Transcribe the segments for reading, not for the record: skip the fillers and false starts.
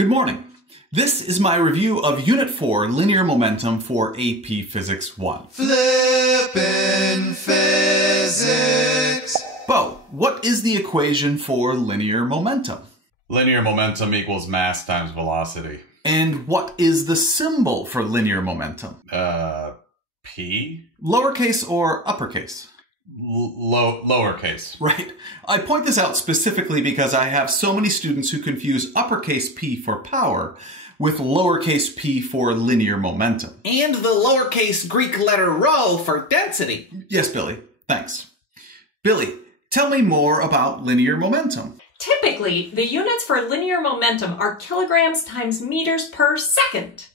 Good morning. This is my review of Unit 4, Linear Momentum for AP Physics 1. Flippin' Physics! Bo, what is the equation for linear momentum? Linear momentum equals mass times velocity. And what is the symbol for linear momentum? P? Lowercase or uppercase? Lowercase. Right. I point this out specifically because I have so many students who confuse uppercase p for power with lowercase p for linear momentum. And the lowercase Greek letter rho for density. Yes, Billy. Thanks. Billy, tell me more about linear momentum. Typically, the units for linear momentum are kilograms times meters per second.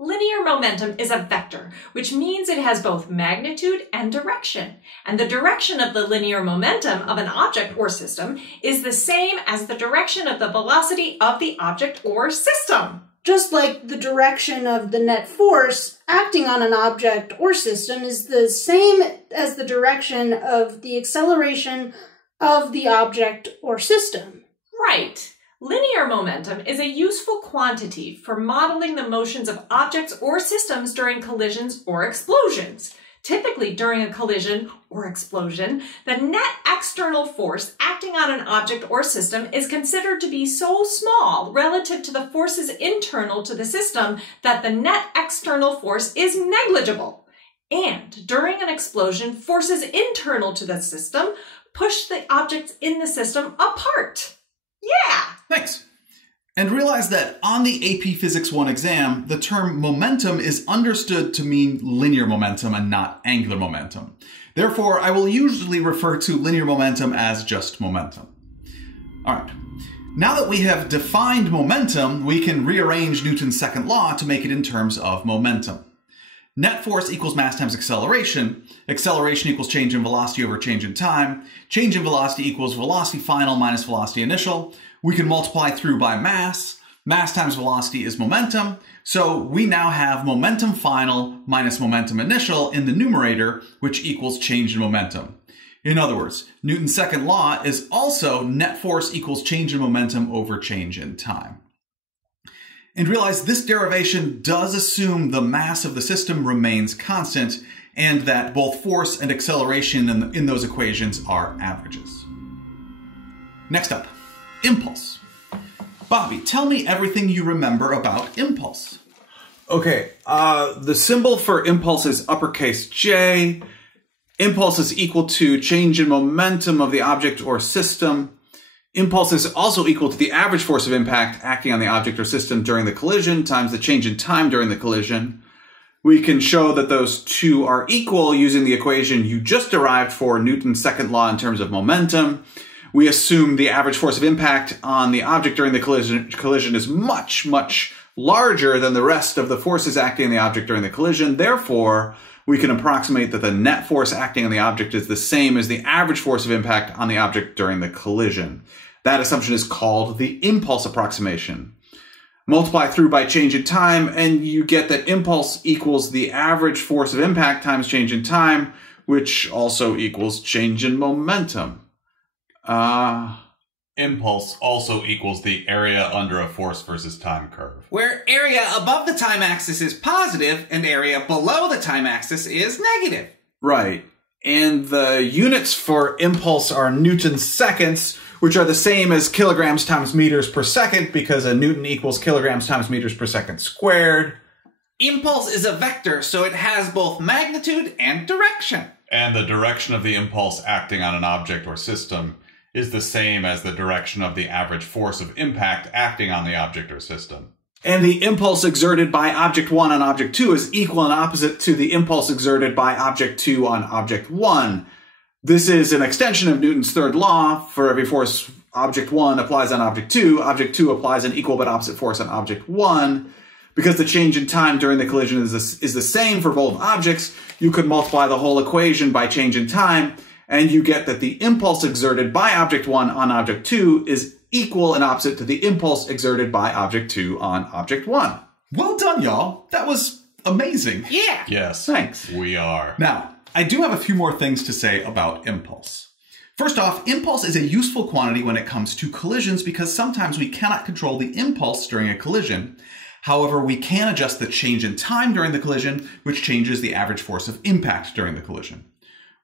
Linear momentum is a vector, which means it has both magnitude and direction. And the direction of the linear momentum of an object or system is the same as the direction of the velocity of the object or system. Just like the direction of the net force acting on an object or system is the same as the direction of the acceleration of the object or system. Right. Linear momentum is a useful quantity for modeling the motions of objects or systems during collisions or explosions. Typically, during a collision or explosion, the net external force acting on an object or system is considered to be so small relative to the forces internal to the system that the net external force is negligible. And during an explosion, forces internal to the system push the objects in the system apart. Yeah! Thanks. And realize that on the AP Physics 1 exam, the term momentum is understood to mean linear momentum and not angular momentum. Therefore, I will usually refer to linear momentum as just momentum. All right. Now that we have defined momentum, we can rearrange Newton's second law to make it in terms of momentum. Net force equals mass times acceleration. Acceleration equals change in velocity over change in time. Change in velocity equals velocity final minus velocity initial. We can multiply through by mass. Mass times velocity is momentum. So we now have momentum final minus momentum initial in the numerator, which equals change in momentum. In other words, Newton's second law is also net force equals change in momentum over change in time. And realize this derivation does assume the mass of the system remains constant and that both force and acceleration in those equations are averages. Next up, impulse. Bobby, tell me everything you remember about impulse. Okay, the symbol for impulse is uppercase J. Impulse is equal to change in momentum of the object or system. Impulse is also equal to the average force of impact acting on the object or system during the collision times the change in time during the collision. We can show that those two are equal using the equation you just derived for Newton's second law in terms of momentum. We assume the average force of impact on the object during the collision is much, much larger than the rest of the forces acting on the object during the collision. Therefore, we can approximate that the net force acting on the object is the same as the average force of impact on the object during the collision. That assumption is called the impulse approximation. Multiply through by change in time, and you get that impulse equals the average force of impact times change in time, which also equals change in momentum. Impulse also equals the area under a force versus time curve. Where area above the time axis is positive and area below the time axis is negative. Right. And the units for impulse are Newton's seconds, which are the same as kilograms times meters per second because a Newton equals kilograms times meters per second squared. Impulse is a vector, so it has both magnitude and direction. And the direction of the impulse acting on an object or system is the same as the direction of the average force of impact acting on the object or system. And the impulse exerted by object 1 on object 2 is equal and opposite to the impulse exerted by object 2 on object 1. This is an extension of Newton's third law. For every force object 1 applies on object 2 applies an equal but opposite force on object 1. Because the change in time during the collision is the same for both objects, you could multiply the whole equation by change in time, and you get that the impulse exerted by object 1 on object 2 is equal and opposite to the impulse exerted by object 2 on object 1. Well done, y'all. That was amazing. Yeah. Yes. Thanks. We are. Now, I do have a few more things to say about impulse. First off, impulse is a useful quantity when it comes to collisions because sometimes we cannot control the impulse during a collision. However, we can adjust the change in time during the collision, which changes the average force of impact during the collision.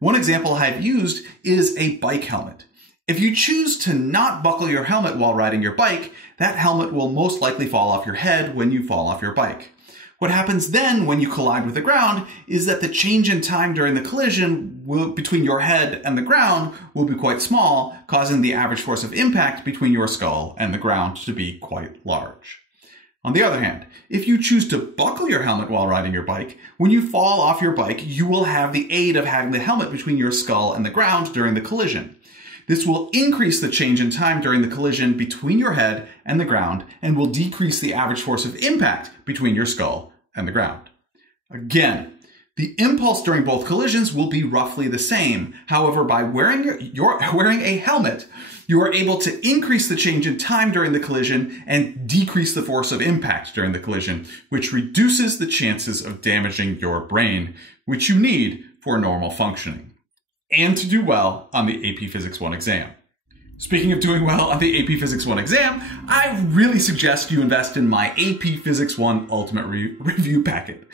One example I've used is a bike helmet. If you choose to not buckle your helmet while riding your bike, that helmet will most likely fall off your head when you fall off your bike. What happens then when you collide with the ground is that the change in time during the collision between your head and the ground will be quite small, causing the average force of impact between your skull and the ground to be quite large. On the other hand, if you choose to buckle your helmet while riding your bike, when you fall off your bike, you will have the aid of having the helmet between your skull and the ground during the collision. This will increase the change in time during the collision between your head and the ground and will decrease the average force of impact between your skull and the ground. Again, the impulse during both collisions will be roughly the same. However, by wearing a helmet, you are able to increase the change in time during the collision and decrease the force of impact during the collision, which reduces the chances of damaging your brain, which you need for normal functioning, and to do well on the AP Physics 1 exam. Speaking of doing well on the AP Physics 1 exam, I really suggest you invest in my AP Physics 1 Ultimate Review Packet.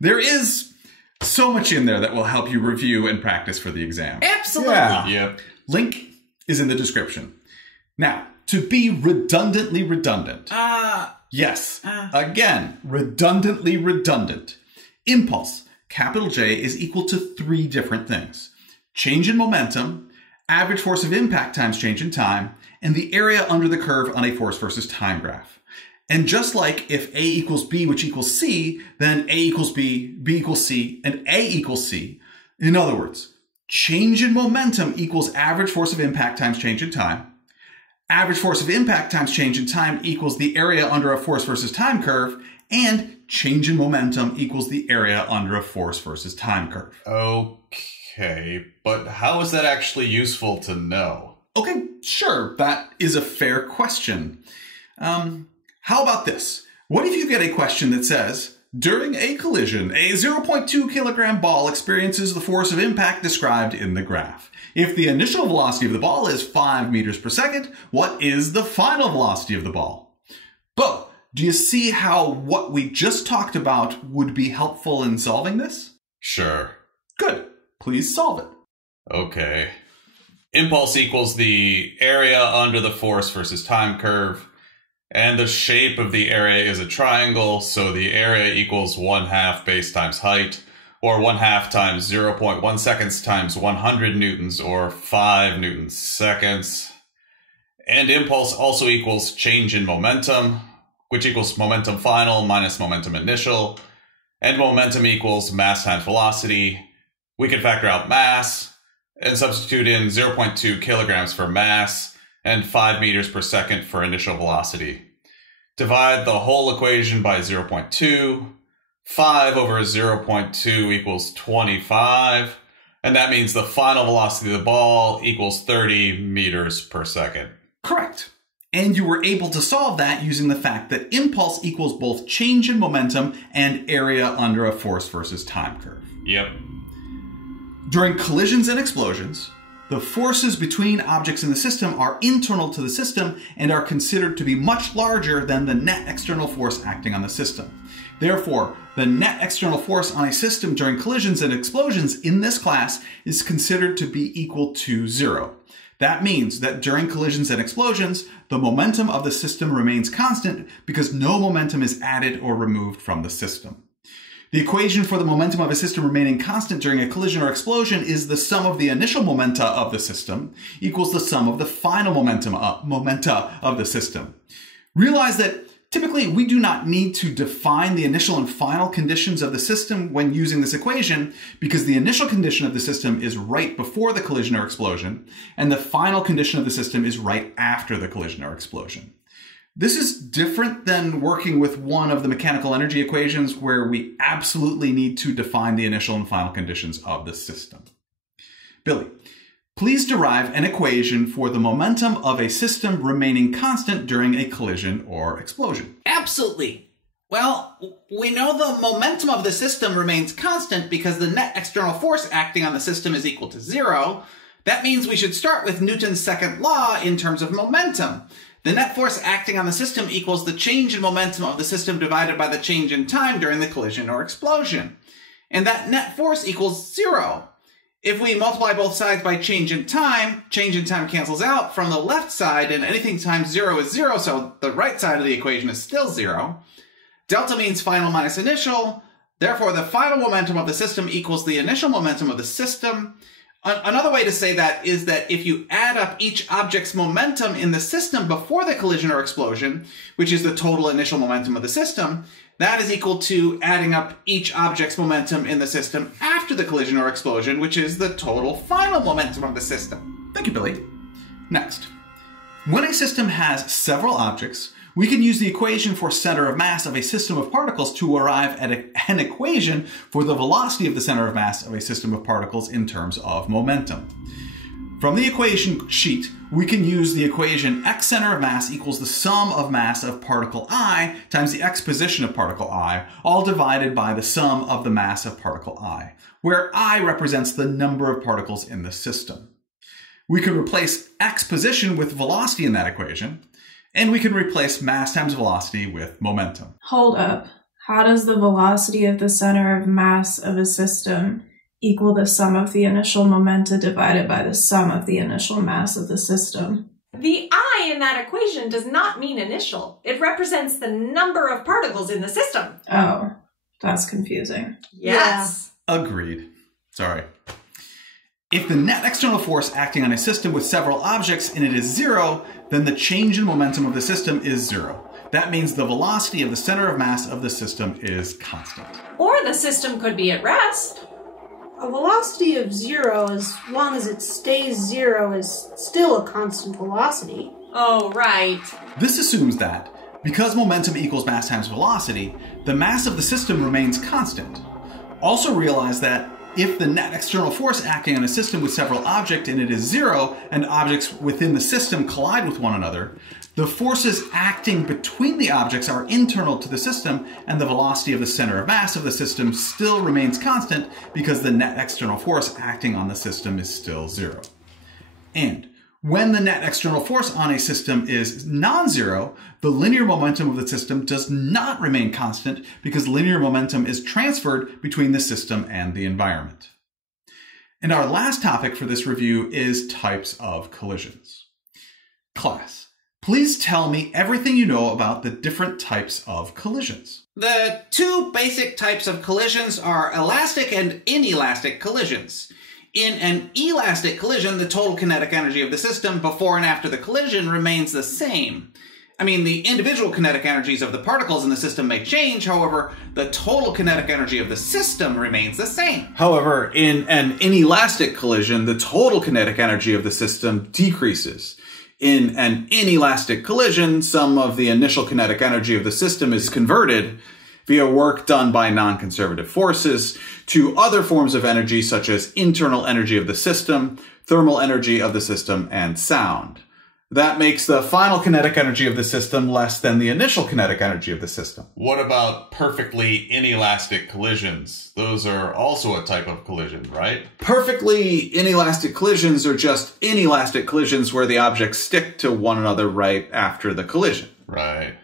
There is so much in there that will help you review and practice for the exam. Absolutely. Yeah. Yep. Link is in the description. Now, to be redundantly redundant. Yes. Again, redundantly redundant. Impulse, capital J, is equal to 3 different things. Change in momentum, average force of impact times change in time, and the area under the curve on a force versus time graph. And just like if A equals B, which equals C, then A equals B, B equals C, and A equals C. In other words, change in momentum equals average force of impact times change in time. Average force of impact times change in time equals the area under a force versus time curve, and change in momentum equals the area under a force versus time curve. Okay, but how is that actually useful to know? Okay, sure, that is a fair question. How about this? What if you get a question that says, during a collision, a 0.2 kilogram ball experiences the force of impact described in the graph. If the initial velocity of the ball is 5 meters per second, what is the final velocity of the ball? Bo, do you see how what we just talked about would be helpful in solving this? Sure. Good. Please solve it. Okay. Impulse equals the area under the force versus time curve. And the shape of the area is a triangle, so the area equals 1/2 base times height, or 1/2 times 0.1 seconds times 100 newtons, or 5 newton seconds. And impulse also equals change in momentum, which equals momentum final minus momentum initial. And momentum equals mass times velocity. We can factor out mass and substitute in 0.2 kilograms for mass and 5 meters per second for initial velocity. Divide the whole equation by 0.2. 5 over 0.2 equals 25. And that means the final velocity of the ball equals 30 meters per second. Correct. And you were able to solve that using the fact that impulse equals both change in momentum and area under a force versus time curve. Yep. During collisions and explosions, the forces between objects in the system are internal to the system and are considered to be much larger than the net external force acting on the system. Therefore, the net external force on a system during collisions and explosions in this class is considered to be equal to 0. That means that during collisions and explosions, the momentum of the system remains constant because no momentum is added or removed from the system. The equation for the momentum of a system remaining constant during a collision or explosion is the sum of the initial momenta of the system equals the sum of the final momenta of the system. Realize that typically we do not need to define the initial and final conditions of the system when using this equation because the initial condition of the system is right before the collision or explosion and the final condition of the system is right after the collision or explosion. This is different than working with one of the mechanical energy equations where we absolutely need to define the initial and final conditions of the system. Billy, please derive an equation for the momentum of a system remaining constant during a collision or explosion. Absolutely. Well, we know the momentum of the system remains constant because the net external force acting on the system is equal to 0. That means we should start with Newton's second law in terms of momentum. The net force acting on the system equals the change in momentum of the system divided by the change in time during the collision or explosion. And that net force equals 0. If we multiply both sides by change in time cancels out from the left side, and anything times 0 is 0, so the right side of the equation is still 0. Delta means final minus initial. Therefore, the final momentum of the system equals the initial momentum of the system. Another way to say that is that if you add up each object's momentum in the system before the collision or explosion, which is the total initial momentum of the system, that is equal to adding up each object's momentum in the system after the collision or explosion, which is the total final momentum of the system. Thank you, Billy. Next. When a system has several objects, we can use the equation for center of mass of a system of particles to arrive at an equation for the velocity of the center of mass of a system of particles in terms of momentum. From the equation sheet, we can use the equation x center of mass equals the sum of mass of particle I times the x position of particle I, all divided by the sum of the mass of particle I, where I represents the number of particles in the system. We could replace x position with velocity in that equation, and we can replace mass times velocity with momentum. Hold up. How does the velocity of the center of mass of a system equal the sum of the initial momenta divided by the sum of the initial mass of the system? The I in that equation does not mean initial. It represents the number of particles in the system. Oh, that's confusing. Yes. Agreed. Sorry. If the net external force acting on a system with several objects in it is 0, then the change in momentum of the system is 0. That means the velocity of the center of mass of the system is constant. Or the system could be at rest. A velocity of 0, as long as it stays 0, is still a constant velocity. Oh, right. This assumes that, because momentum equals mass times velocity, the mass of the system remains constant. Also realize that if the net external force acting on a system with several objects in it is 0, and objects within the system collide with one another, the forces acting between the objects are internal to the system, and the velocity of the center of mass of the system still remains constant because the net external force acting on the system is still 0. And when the net external force on a system is non-zero, the linear momentum of the system does not remain constant because linear momentum is transferred between the system and the environment. And our last topic for this review is types of collisions. Class, please tell me everything you know about the different types of collisions. The two basic types of collisions are elastic and inelastic collisions. In an elastic collision, the total kinetic energy of the system before and after the collision remains the same. I mean, the individual kinetic energies of the particles in the system may change, however, the total kinetic energy of the system remains the same. However, in an inelastic collision, the total kinetic energy of the system decreases. In an inelastic collision, some of the initial kinetic energy of the system is converted via work done by non-conservative forces to other forms of energy such as internal energy of the system, thermal energy of the system, and sound. That makes the final kinetic energy of the system less than the initial kinetic energy of the system. What about perfectly inelastic collisions? Those are also a type of collision, right? Perfectly inelastic collisions are just inelastic collisions where the objects stick to one another right after the collision. Right.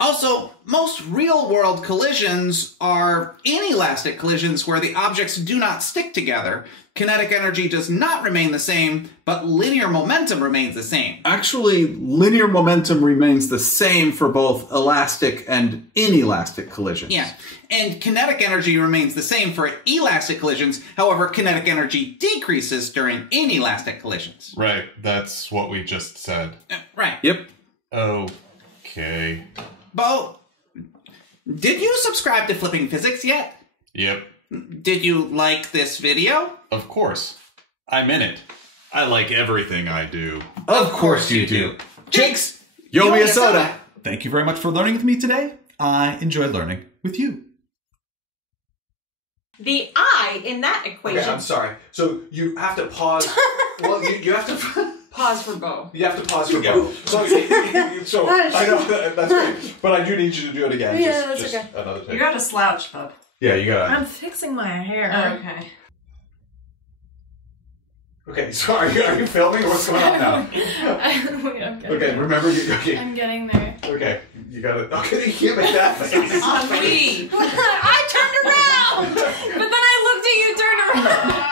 Also, most real-world collisions are inelastic collisions where the objects do not stick together. Kinetic energy does not remain the same, but linear momentum remains the same. Actually, linear momentum remains the same for both elastic and inelastic collisions. Yeah, and kinetic energy remains the same for elastic collisions. However, kinetic energy decreases during inelastic collisions. Right, that's what we just said. Right. Yep. Okay. Bo, did you subscribe to Flipping Physics yet? Yep. Did you like this video? Of course. I'm in it. I like everything I do. Of course you do. Jinx, Yo me a soda. Thank you very much for learning with me today. I enjoyed learning with you. The I in that equation... Okay, I'm sorry. So you have to pause. Well, you have to... Pause for Bo. You have to pause for both. So I know that's great, but I do need you to do it again. Yeah, that's okay. Another take. You gotta slouch, pup. Yeah, you gotta. I'm fixing my hair. Okay. Okay, so are you filming or what's going on now? Okay, remember you. Okay. I'm getting there. Okay, you got it. Okay, you can't make that face. Ennui. I turned around, but then I looked at you turn around.